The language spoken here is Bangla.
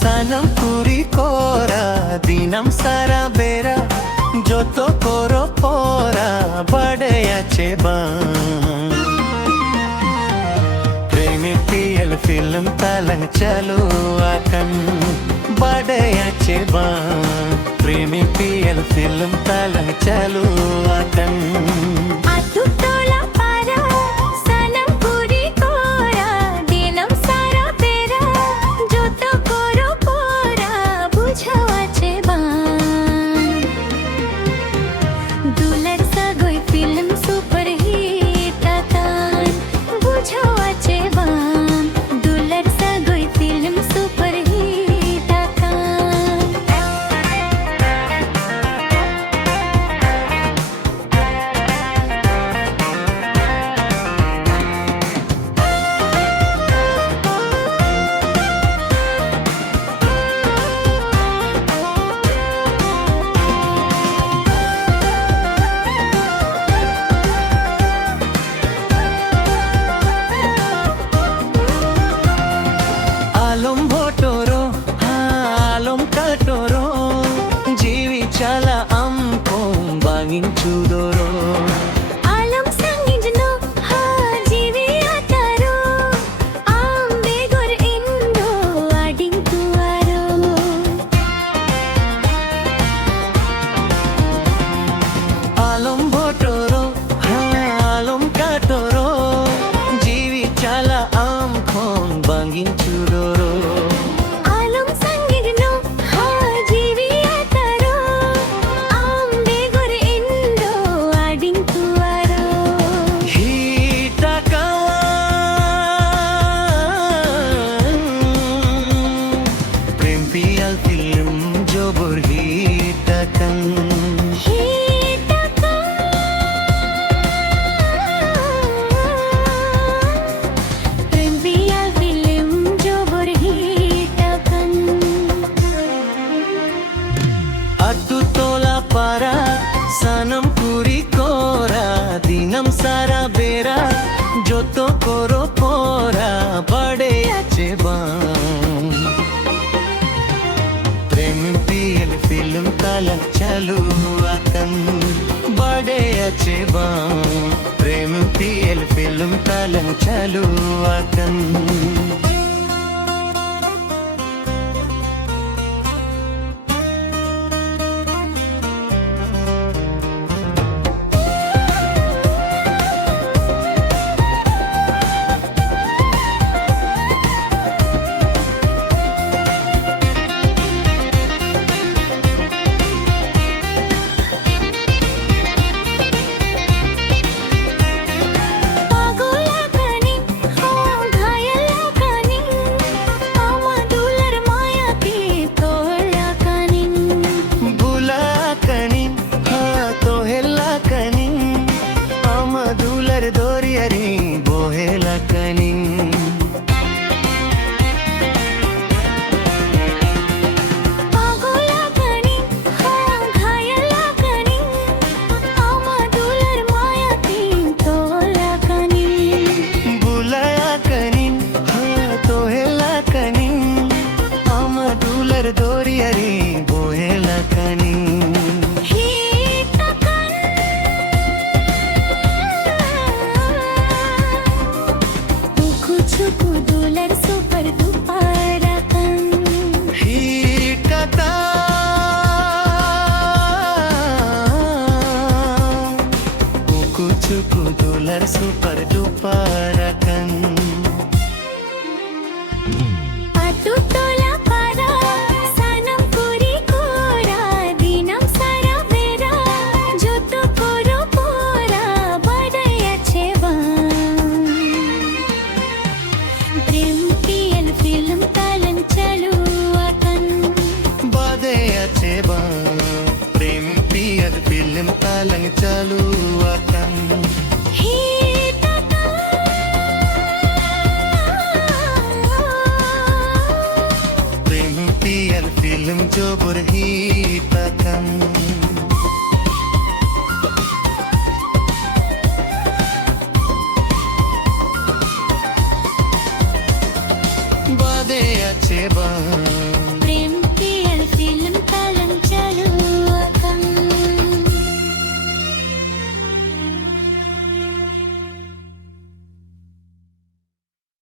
সানম পুরি করা দিনম সারা বেরা যত করো পরা বড়ে আছে প্রেমে পিএল ফিল্ম তালং চালু আkan বড়ে আছে প্রেমে পিএল ফিল্ম তালং চালু akan Chala ampong bangin chudoro alam sangijno ha jivi ataro ambe gor indo ading tuaro alom botoro ha alom katoro jivi chala ampong bangin chudoro Sanam Puri করা দিনম সারা বেরা যত করো পরা বড়ে আছে প্রেম পিএল ফিল্ম তালং চালু akan বড়ে আছে প্রেম পিএল ফিল্ম তালং চালু akan super duper akan atu tola para sanam puri kora dinam sara bera joto koro pora badai ache prem pl film talan chalu akan badai ache prem pl film talan chalu akan film jo burhi